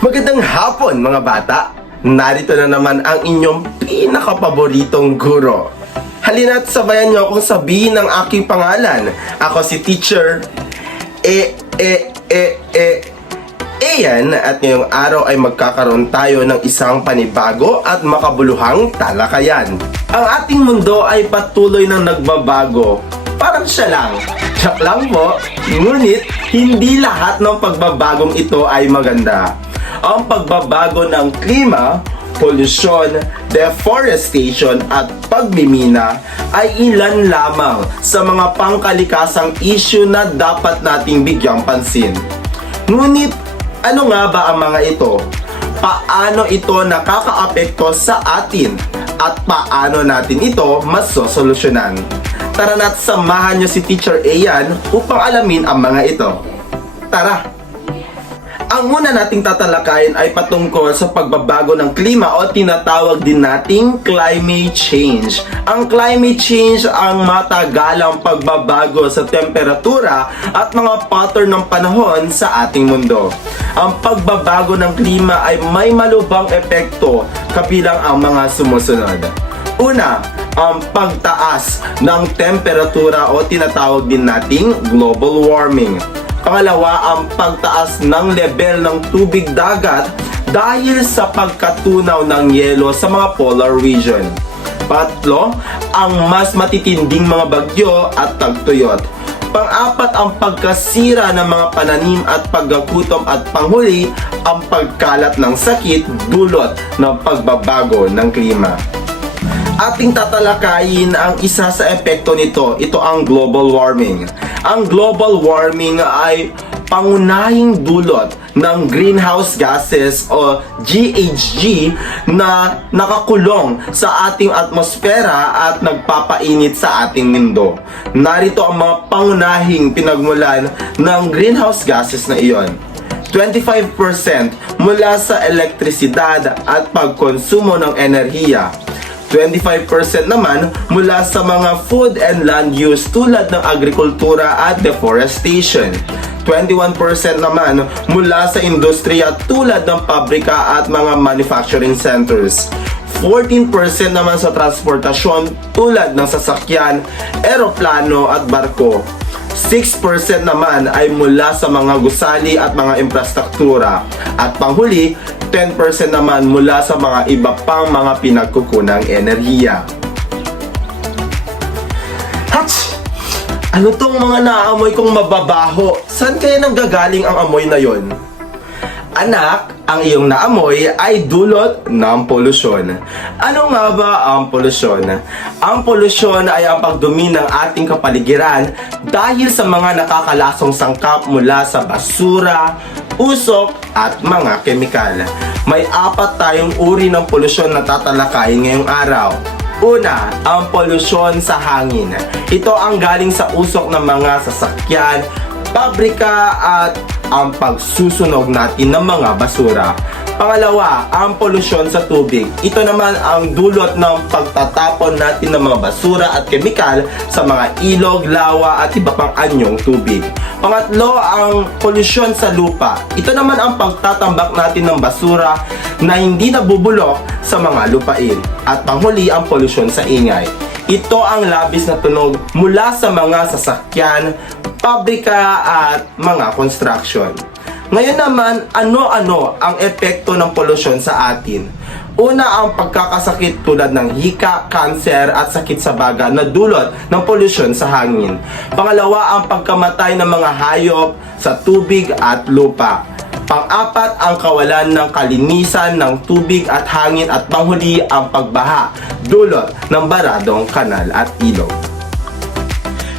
Magandang hapon mga bata! Narito na naman ang inyong pinakapaboritong guro. Halina't sabayan niyo akong sabihin ang aking pangalan. Ako si Teacher Ian at ngayong araw ay magkakaroon tayo ng isang panibago at makabuluhang talakayan. Ang ating mundo ay patuloy na nagbabago. Parang siya lang. Siyak lang po, ngunit hindi lahat ng pagbabagong ito ay maganda. Ang pagbabago ng klima, polusyon, deforestation at pagmimina ay ilan lamang sa mga pangkalikasang issue na dapat nating bigyang pansin. Ngunit ano nga ba ang mga ito? Paano ito nakakaapekto sa atin? At paano natin ito masosolusyonan? Tara na't samahan niyo si Teacher Ian upang alamin ang mga ito. Tara! Ang una nating tatalakayin ay patungkol sa pagbabago ng klima o tinatawag din nating climate change. Ang climate change ang matagalang pagbabago sa temperatura at mga pattern ng panahon sa ating mundo. Ang pagbabago ng klima ay may malubhang epekto kabilang ang mga sumusunod. Una, ang pagtaas ng temperatura o tinatawag din nating global warming. Pangalawa, ang pagtaas ng level ng tubig dagat dahil sa pagkatunaw ng yelo sa mga polar region. Pangatlo, ang mas matitinding mga bagyo at tagtuyot. Pang-apat, ang pagkasira ng mga pananim at pagkagutom at panghuli, ang pagkalat ng sakit dulot ng pagbabago ng klima. Ating tatalakayin ang isa sa epekto nito. Ito ang global warming. Ang global warming ay pangunahing dulot ng greenhouse gases o GHG na nakakulong sa ating atmosfera at nagpapainit sa ating mundo. Narito ang mga pangunahing pinagmulan ng greenhouse gases na iyon. 25% mula sa elektrisidad at pagkonsumo ng enerhiya. 25% naman mula sa mga food and land use tulad ng agrikultura at deforestation. 21% naman mula sa industriya tulad ng pabrika at mga manufacturing centers. 14% naman sa transportasyon tulad ng sasakyan, eroplano at barko. 6% naman ay mula sa mga gusali at mga infrastruktura. At panghuli, 10% naman mula sa mga iba pang mga pinagkukunang enerhiya. Hats! Ano tong mga naamoy kong mababaho? Saan kaya nanggagaling ang amoy na yon? Anak, ang iyong naamoy ay dulot ng polusyon. Ano nga ba ang polusyon? Ang polusyon ay ang pagdumi ng ating kapaligiran dahil sa mga nakakalasong sangkap mula sa basura, usok at mga kemikal. May 4 tayong uri ng polusyon na tatalakayin ngayong araw. Una, ang polusyon sa hangin. Ito ang galing sa usok ng mga sasakyan, pabrika at ang pagsusunog natin ng mga basura. Pangalawa, ang polusyon sa tubig. Ito naman ang dulot ng pagtatapon natin ng mga basura at kemikal sa mga ilog, lawa at iba pang anyong tubig. Pangatlo, ang polusyon sa lupa. Ito naman ang pagtatambak natin ng basura na hindi nabubulok sa mga lupain. At panghuli, ang polusyon sa ingay. Ito ang labis na tunog mula sa mga sasakyan, pabrika at mga construction. Ngayon naman, ano-ano ang epekto ng polusyon sa atin? Una, ang pagkakasakit tulad ng hika, kanser at sakit sa baga na dulot ng polusyon sa hangin. Pangalawa, ang pagkamatay ng mga hayop sa tubig at lupa. Pang-apat, ang kawalan ng kalinisan ng tubig at hangin at panghuli ang pagbaha dulot ng baradong kanal at ilog.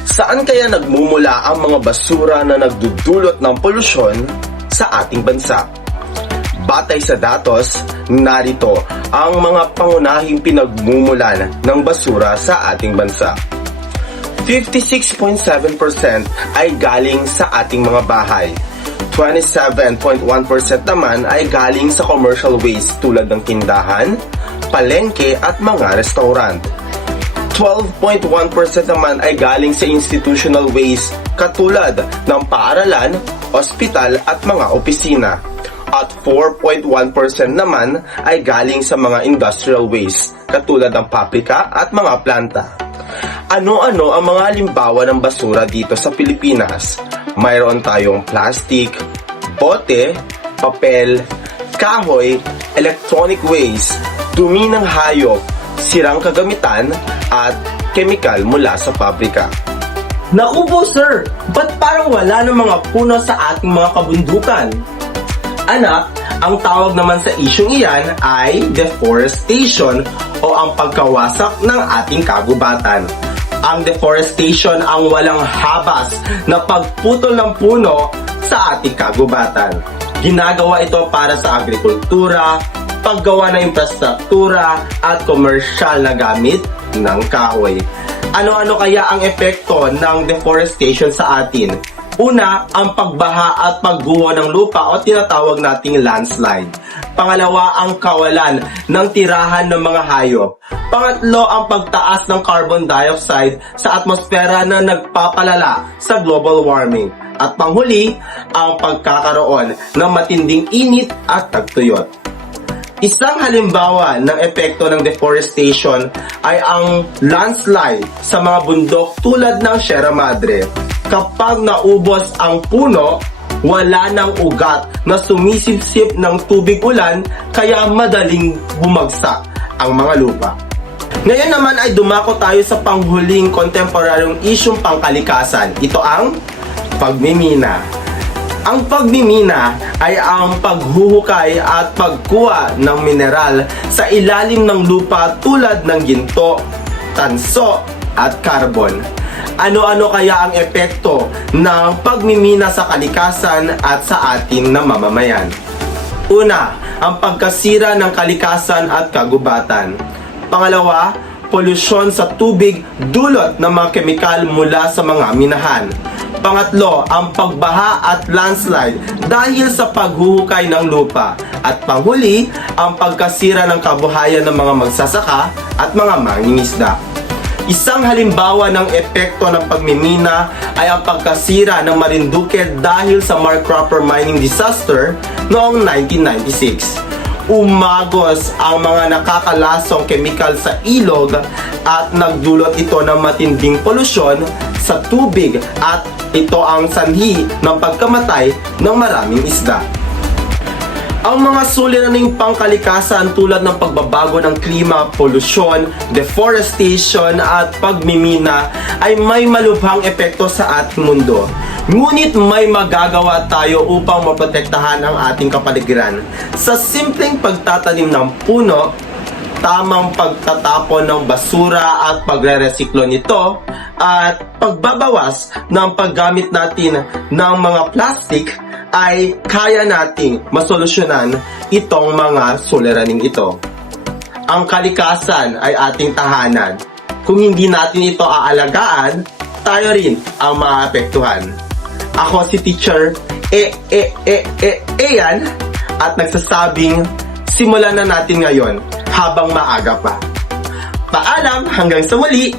Saan kaya nagmumula ang mga basura na nagdudulot ng polusyon sa ating bansa? Batay sa datos, narito ang mga pangunahing pinagmumulan ng basura sa ating bansa. 56.7% ay galing sa ating mga bahay. 27.1% naman ay galing sa commercial waste tulad ng tindahan, palengke at mga restaurant. 12.1% naman ay galing sa institutional waste katulad ng paaralan, ospital at mga opisina. At 4.1% naman ay galing sa mga industrial waste, katulad ng pabrika at mga planta. Ano-ano ang mga halimbawa ng basura dito sa Pilipinas? Mayroon tayong plastic, bote, papel, kahoy, electronic waste, dumi ng hayop, sirang kagamitan, at kemikal mula sa pabrika. Naku po sir, ba't parang wala ng mga puno sa ating mga kabundukan? Anak, ang tawag naman sa isyung iyan ay deforestation o ang pagkawasak ng ating kagubatan. Ang deforestation ang walang habas na pagputol ng puno sa ating kagubatan. Ginagawa ito para sa agrikultura, paggawa ng infrastruktura at komersyal na gamit ng kahoy. Ano-ano kaya ang epekto ng deforestation sa atin? Una, ang pagbaha at pagguho ng lupa o tinatawag nating landslide. Pangalawa, ang kawalan ng tirahan ng mga hayop. Pangatlo, ang pagtaas ng carbon dioxide sa atmosfera na nagpapalala sa global warming. At panghuli, ang pagkakaroon ng matinding init at tagtuyot. Isang halimbawa ng epekto ng deforestation ay ang landslide sa mga bundok tulad ng Sierra Madre. Kapag naubos ang puno, wala nang ugat na sumisipsip ng tubig ulan kaya madaling bumagsak ang mga lupa. Ngayon naman ay dumako tayo sa panghuling kontemporaryong isyung pangkalikasan. Ito ang pagmimina. Ang pagmimina ay ang paghuhukay at pagkuha ng mineral sa ilalim ng lupa tulad ng ginto, tanso at carbon. Ano-ano kaya ang epekto ng pagmimina sa kalikasan at sa ating na mamamayan? Una, ang pagkasira ng kalikasan at kagubatan. Pangalawa, polusyon sa tubig dulot ng mga kemikal mula sa mga minahan. Pangatlo, ang pagbaha at landslide dahil sa paghuhukay ng lupa. At panghuli, ang pagkasira ng kabuhayan ng mga magsasaka at mga mangingisda. Isang halimbawa ng epekto ng pagmimina ay ang pagkasira ng Marinduque dahil sa Mark Cropper mining disaster noong 1996. Umagos ang mga nakakalasong kemikal sa ilog at nagdulot ito ng matinding polusyon sa tubig at ito ang sanhi ng pagkamatay ng maraming isda. Ang mga suliraning pangkalikasan tulad ng pagbabago ng klima, polusyon, deforestation at pagmimina ay may malubhang epekto sa ating mundo. Ngunit may magagawa tayo upang maprotektahan ang ating kapaligiran. Sa simpleng pagtatanim ng puno, tamang pagtatapon ng basura at pagre-resiklo nito, at pagbabawas ng paggamit natin ng mga plastic ay kaya nating masolusyonan itong mga suliraning ito. Ang kalikasan ay ating tahanan. Kung hindi natin ito aalagaan, tayo rin ang maapektuhan. Ako si Teacher Ian at nagsasabing simulan na natin ngayon habang maaga pa. Paalam hanggang sa muli!